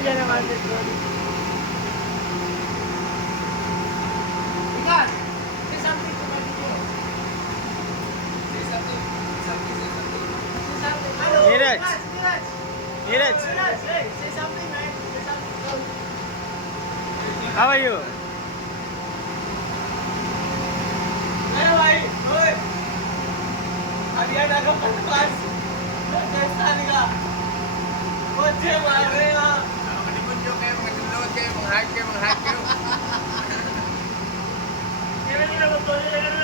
aja naman dito. Ikan, say something to my video. Say something. Hello. Neeraj. Neeraj. Neeraj, Neeraj, hey, say something, man. Say something. how are you? अरे भाई, ओए, अभी यार आगे पास, कैसा निकला? बच्चे मार रहे हैं ना? Menunjuk kayak menghak kayak Kira-kira betul ya kan?